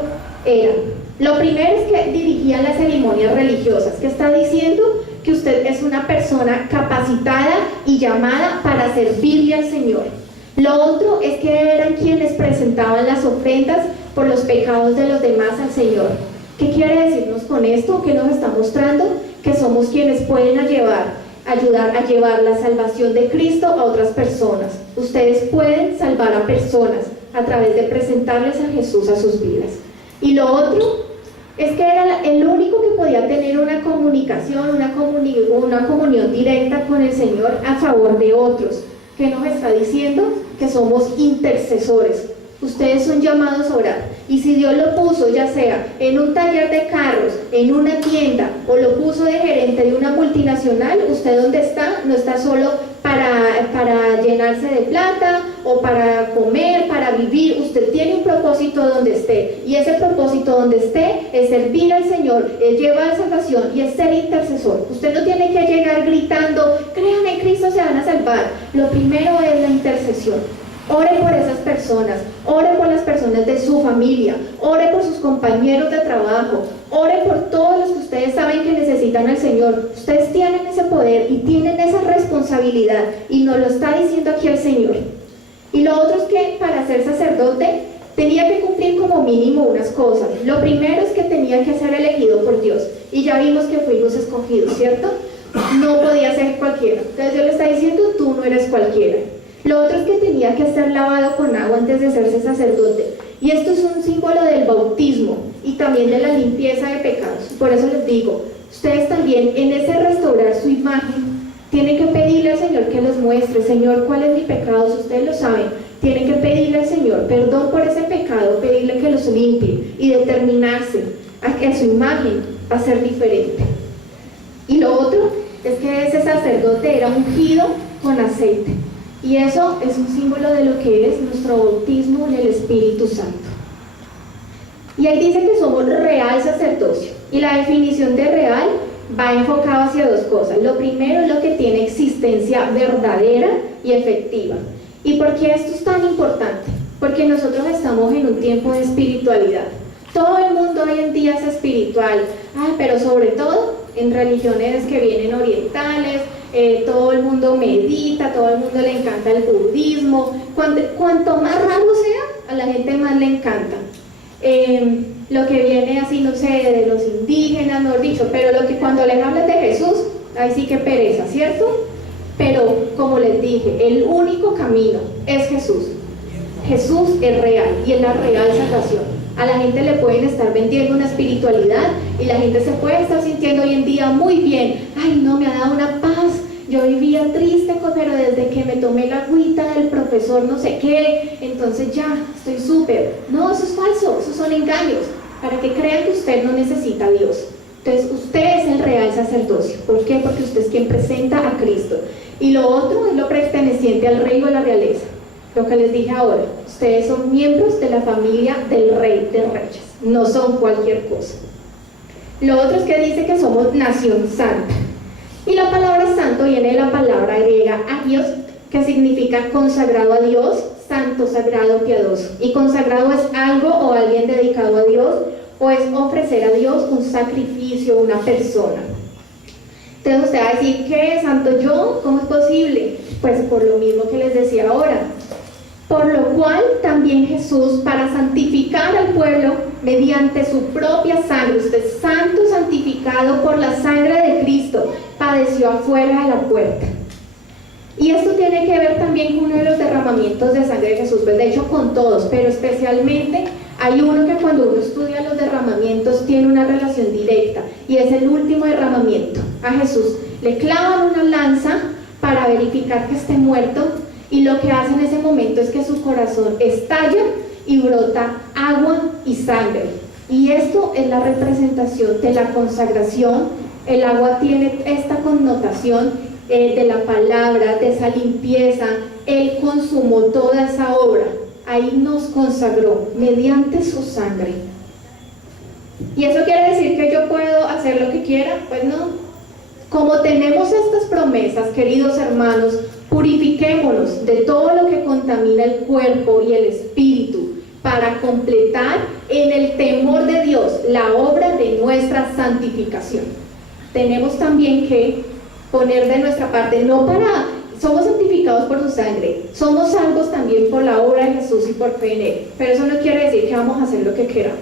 eran: lo primero es que dirigían las ceremonias religiosas. ¿Qué está diciendo? Que usted es una persona capacitada y llamada para servirle al Señor. Lo otro es que eran quienes presentaban las ofrendas por los pecados de los demás al Señor. ¿Qué quiere decirnos con esto? ¿Qué nos está mostrando? Que somos quienes pueden ayudar a llevar la salvación de Cristo a otras personas. Ustedes pueden salvar a personas a través de presentarles a Jesús a sus vidas. Y lo otro es que era el único que podía tener una comunicación, una comunión directa con el Señor a favor de otros. ¿Qué nos está diciendo? Que somos intercesores. Ustedes son llamados a orar. Y si Dios lo puso, ya sea en un taller de carros, en una tienda, o lo puso de gerente de una multinacional, usted donde está, no está solo para llenarse de plata o para comer, para vivir. Usted tiene un propósito donde esté. Y ese propósito donde esté es servir al Señor, es llevar salvación y es ser intercesor. Usted no tiene que llegar gritando, crean en Cristo, se van a salvar. Lo primero es la intercesión. Ore por esas personas, ore por las personas de su familia, ore por sus compañeros de trabajo, ore por todos los que ustedes saben que necesitan al Señor. Ustedes tienen ese poder y tienen esa responsabilidad y nos lo está diciendo aquí el Señor. Y lo otro es que para ser sacerdote tenía que cumplir como mínimo unas cosas. Lo primero es que tenía que ser elegido por Dios y ya vimos que fuimos escogidos, ¿cierto? No podía ser cualquiera. Entonces Dios le está diciendo, tú no eres cualquiera. Lo otro es que tenía que ser lavado con agua antes de hacerse sacerdote. Y esto es un símbolo del bautismo y también de la limpieza de pecados. Por eso les digo, ustedes también en ese restaurar su imagen, tienen que pedirle al Señor que los muestre. Señor, ¿cuál es mi pecado? Si ustedes lo saben, tienen que pedirle al Señor perdón por ese pecado, pedirle que los limpie y determinarse a que su imagen va a ser diferente. Y lo otro es que ese sacerdote era ungido con aceite. Y eso es un símbolo de lo que es nuestro bautismo en el Espíritu Santo. Y ahí dice que somos real sacerdocio. Y la definición de real va enfocada hacia dos cosas. Lo primero es lo que tiene existencia verdadera y efectiva. ¿Y por qué esto es tan importante? Porque nosotros estamos en un tiempo de espiritualidad. Todo el mundo hoy en día es espiritual, pero sobre todo en religiones que vienen orientales. Todo el mundo medita, todo el mundo le encanta el budismo. Cuanto más raro sea, a la gente más le encanta. Lo que viene así, no sé, de los indígenas, mejor dicho, pero lo que cuando les hablan de Jesús, ahí sí que pereza, ¿cierto? Pero como les dije, el único camino es Jesús. Jesús es real y es la real salvación. A la gente le pueden estar vendiendo una espiritualidad y la gente se puede estar sintiendo hoy en día muy bien. Ay, no, me ha dado una paz. Yo vivía triste, pero desde que me tomé la agüita del profesor no sé qué, entonces ya estoy súper. No, eso es falso, esos son engaños, para que crean que usted no necesita a Dios. Entonces usted es el real sacerdocio. ¿Por qué? Porque usted es quien presenta a Cristo. Y lo otro es lo perteneciente al rey o a la realeza. Lo que les dije ahora, ustedes son miembros de la familia del Rey de Reyes, no son cualquier cosa. Lo otro es que dice que somos nación santa. Y la palabra santo viene de la palabra griega agios, que significa consagrado a Dios, santo, sagrado, piadoso. Y consagrado es algo o alguien dedicado a Dios, o es ofrecer a Dios un sacrificio, una persona. Entonces usted va a decir, ¿qué? ¿Santo yo? ¿Cómo es posible? Pues por lo mismo que les decía ahora. Por lo cual también Jesús, para santificar al pueblo mediante su propia sangre, usted es santo, santificado por la sangre de Cristo, padeció afuera de la puerta. Y esto tiene que ver también con uno de los derramamientos de sangre de Jesús, pues de hecho con todos, pero especialmente hay uno que cuando uno estudia los derramamientos tiene una relación directa, y es el último derramamiento. A Jesús le clavan una lanza para verificar que esté muerto, y lo que hace en ese momento es que su corazón estalla y brota agua y sangre. Y esto es la representación de la consagración. El agua tiene esta connotación de la palabra, de esa limpieza. Él consumó toda esa obra. Ahí nos consagró mediante su sangre. ¿Y eso quiere decir que yo puedo hacer lo que quiera? Pues no. Como tenemos estas promesas, queridos hermanos, purifiquémonos de todo lo que contamina el cuerpo y el espíritu para completar en el temor de Dios la obra de nuestra santificación. Tenemos también que poner de nuestra parte, somos santificados por su sangre, somos salvos también por la obra de Jesús y por fe en Él, pero eso no quiere decir que vamos a hacer lo que queramos.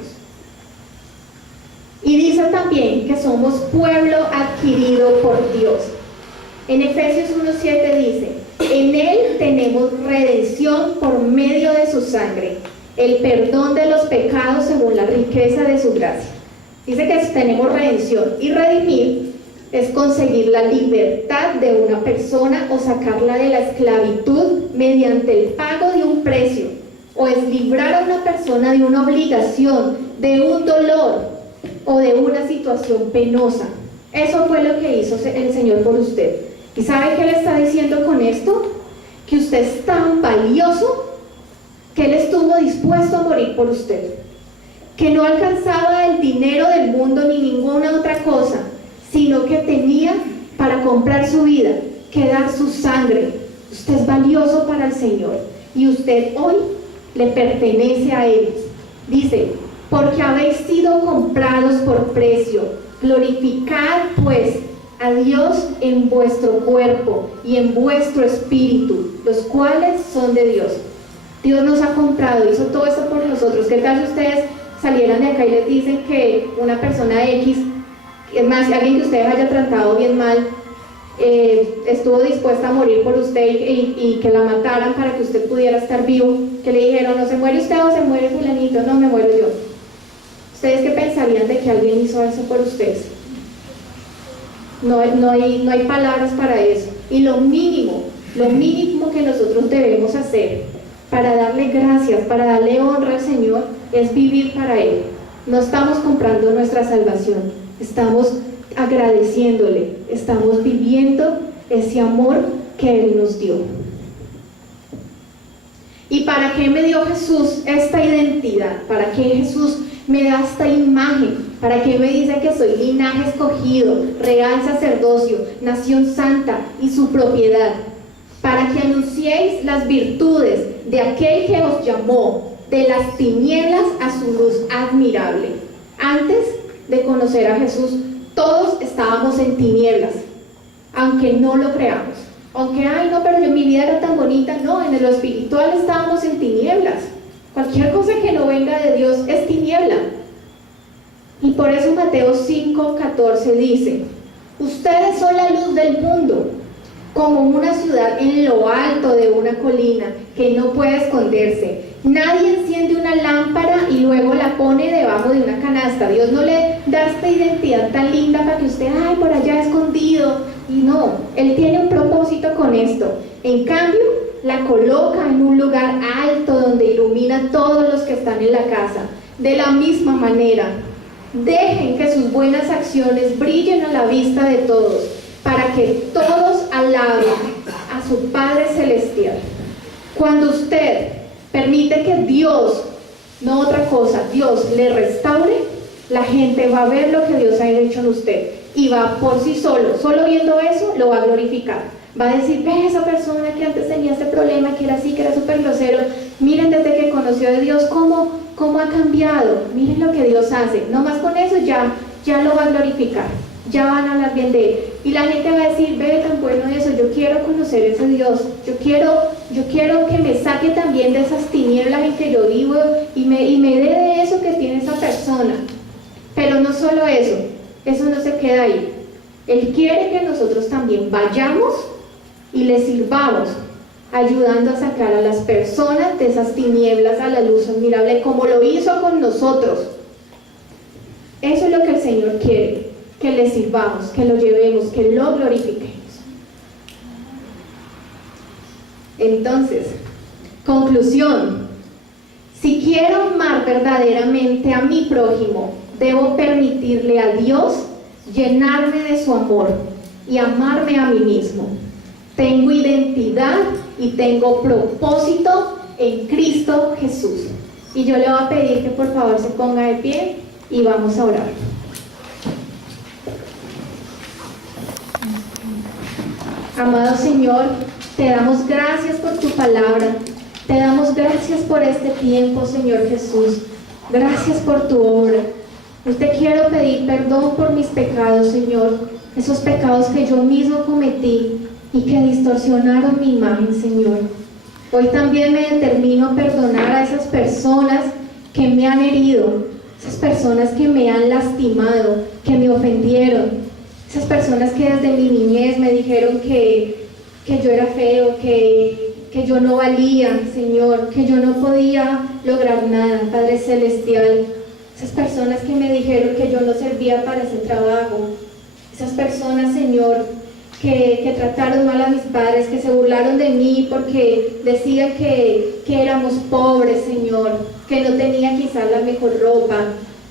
Y dice también que somos pueblo adquirido por Dios. En Efesios 1:7 dice, en Él tenemos redención por medio de su sangre, el perdón de los pecados según la riqueza de su gracia. Dice que tenemos redención, y redimir es conseguir la libertad de una persona o sacarla de la esclavitud mediante el pago de un precio, o es librar a una persona de una obligación, de un dolor o de una situación penosa. Eso fue lo que hizo el Señor por usted. ¿Y sabe qué le está diciendo con esto? Que usted es tan valioso que Él estuvo dispuesto a morir por usted, que no alcanzaba el dinero del mundo ni ninguna otra cosa, sino que tenía para comprar su vida, que dar su sangre. Usted es valioso para el Señor y usted hoy le pertenece a Él. Dice, porque habéis sido comprados por precio, glorificad pues a Dios en vuestro cuerpo y en vuestro espíritu, los cuales son de Dios. Dios nos ha comprado, hizo todo esto por nosotros. ¿Qué tal si ustedes salieran de acá y les dicen que una persona X, es más, alguien que ustedes haya tratado bien mal, estuvo dispuesta a morir por usted y que la mataran para que usted pudiera estar vivo? Que le dijeron, no se muere usted o se muere fulanito. No, me muero yo. ¿Ustedes qué pensarían de que alguien hizo eso por ustedes? No hay palabras para eso. Y lo mínimo que nosotros debemos hacer para darle gracias, para darle honra al Señor, es vivir para Él. No estamos comprando nuestra salvación, estamos agradeciéndole, estamos viviendo ese amor que Él nos dio. ¿Y para qué me dio Jesús esta identidad? ¿Para qué Jesús me da esta imagen? ¿Para qué me dice que soy linaje escogido, real sacerdocio, nación santa y su propiedad? Para que anunciéis las virtudes de aquel que os llamó de las tinieblas a su luz admirable. Antes de conocer a Jesús, todos estábamos en tinieblas, aunque no lo creamos. Aunque, pero mi vida era tan bonita. No, en lo espiritual estábamos en tinieblas. Cualquier cosa que no venga de Dios es tiniebla. Y por eso Mateo 5:14 dice, ustedes son la luz del mundo, como una ciudad en lo alto de una colina que no puede esconderse. Nadie enciende una lámpara y luego la pone debajo de una canasta. Dios no le da esta identidad tan linda para que usted, por allá escondido. Y no, Él tiene un propósito con esto. En cambio, la coloca en un lugar alto donde ilumina a todos los que están en la casa. De la misma manera, dejen que sus buenas acciones brillen a la vista de todos, para que todos alaben a su Padre Celestial. Cuando usted permite que Dios, no otra cosa, Dios le restaure, la gente va a ver lo que Dios ha hecho en usted y va por sí solo viendo eso, lo va a glorificar. Va a decir, ve esa persona que antes tenía este problema, que era así, que era súper grosero, miren desde que conoció de Dios cómo ha cambiado, miren lo que Dios hace. No más con eso ya lo va a glorificar, ya van a hablar bien de Él. Y la gente va a decir, ve tan bueno eso, yo quiero conocer ese Dios, yo quiero que me saque también de esas tinieblas en que yo vivo y me dé de eso que tiene esa persona. Pero no solo eso no se queda ahí. Él quiere que nosotros también vayamos y le sirvamos, ayudando a sacar a las personas de esas tinieblas a la luz admirable, como lo hizo con nosotros. Eso es lo que el Señor quiere, que le sirvamos, que lo llevemos, que lo glorifiquemos. Entonces, conclusión: si quiero amar verdaderamente a mi prójimo, debo permitirle a Dios llenarme de su amor y amarme a mí mismo. Tengo identidad y tengo propósito en Cristo Jesús. Y yo le voy a pedir que por favor se ponga de pie y vamos a orar. Amado Señor, te damos gracias por tu palabra. Te damos gracias por este tiempo, Señor Jesús. Gracias por tu obra. Yo te quiero pedir perdón por mis pecados, Señor. Esos pecados que yo mismo cometí y que distorsionaron mi imagen, Señor. Hoy también me determino a perdonar a esas personas que me han herido, esas personas que me han lastimado, que me ofendieron, esas personas que desde mi niñez me dijeron que yo era feo, que yo no valía, Señor, que yo no podía lograr nada, Padre Celestial. Esas personas que me dijeron que yo no servía para ese trabajo, esas personas, Señor, que trataron mal a mis padres, que se burlaron de mí porque decían que éramos pobres, Señor, que no tenía quizás la mejor ropa.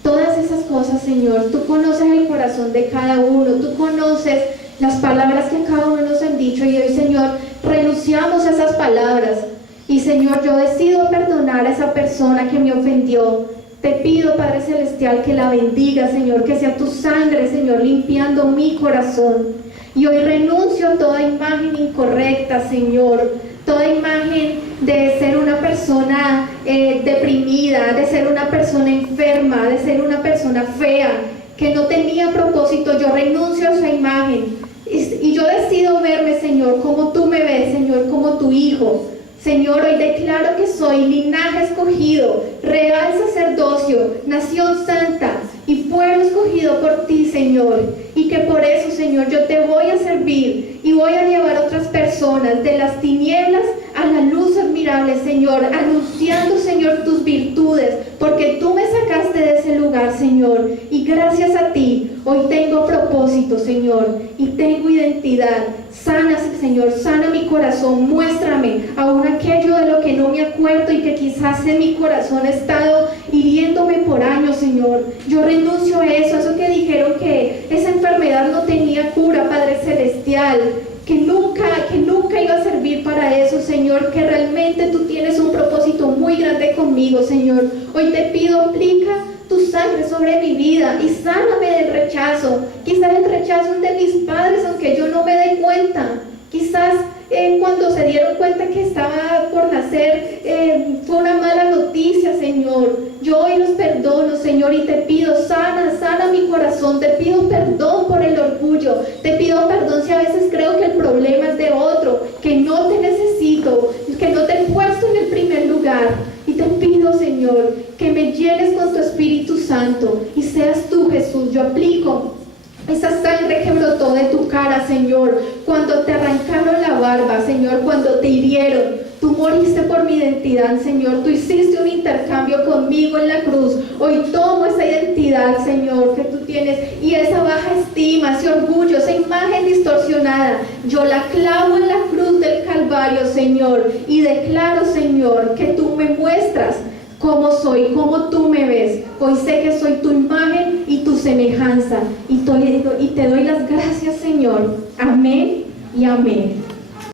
Todas esas cosas, Señor, tú conoces el corazón de cada uno, tú conoces las palabras que cada uno nos han dicho, y hoy, Señor, renunciamos a esas palabras. Y, Señor, yo decido perdonar a esa persona que me ofendió. Te pido, Padre Celestial, que la bendiga, Señor, que sea tu sangre, Señor, limpiando mi corazón. Y hoy renuncio a toda imagen incorrecta, Señor, toda imagen de ser una persona deprimida, de ser una persona enferma, de ser una persona fea, que no tenía propósito. Yo renuncio a esa imagen y yo decido verme, Señor, como tú me ves, Señor, como tu hijo. Señor, hoy declaro que soy linaje escogido, real sacerdocio, nación santa y pueblo escogido por ti, Señor. Y que por eso, Señor, yo te voy a servir y voy a llevar a otras personas de las tinieblas a la luz admirable, Señor, anunciando, Señor, tus virtudes, porque tú me sacaste de ese lugar, Señor, y gracias a ti hoy tengo propósito, Señor, y tengo identidad. Sana, Señor, sana mi corazón, muéstrame aún aquello de lo que no me acuerdo y que quizás en mi corazón ha estado hiriéndome por años, Señor. Yo renuncio a eso que dijeron que esa enfermedad no tenía cura, Padre Celestial, que nunca iba a servir para eso, Señor, que realmente tú tienes un propósito muy grande conmigo, Señor. Hoy te pido, aplica tu sangre sobre mi vida y sáname del rechazo, quizás el rechazo de mis padres, aunque yo no me dé cuenta, quizás cuando se dieron cuenta que estaba por nacer, fue una mala noticia, Señor. Yo hoy los perdono, Señor, y te pido, sana mi corazón, te pido perdón por el orgullo, te pido perdón si a veces creo que el problema es de otro, que no te necesito, que no te he puesto en el primer lugar. Y te pido, Señor, que me llenes con tu Espíritu Santo y seas tú, Jesús. Yo aplico esa sangre que brotó de tu cara, Señor, cuando te arrancaron la barba, Señor, cuando te hirieron. Tú moriste por mi identidad, Señor. Tú hiciste un intercambio conmigo en la cruz. Hoy tomo esa identidad, Señor, que tú tienes, y esa baja estima, ese orgullo, esa imagen distorsionada, yo la clavo en la cruz del Calvario, Señor, y declaro, Señor, que tú me muestras cómo soy, cómo tú me ves. Hoy sé que soy tu imagen y tu semejanza, y te doy las gracias, Señor. Amén y amén.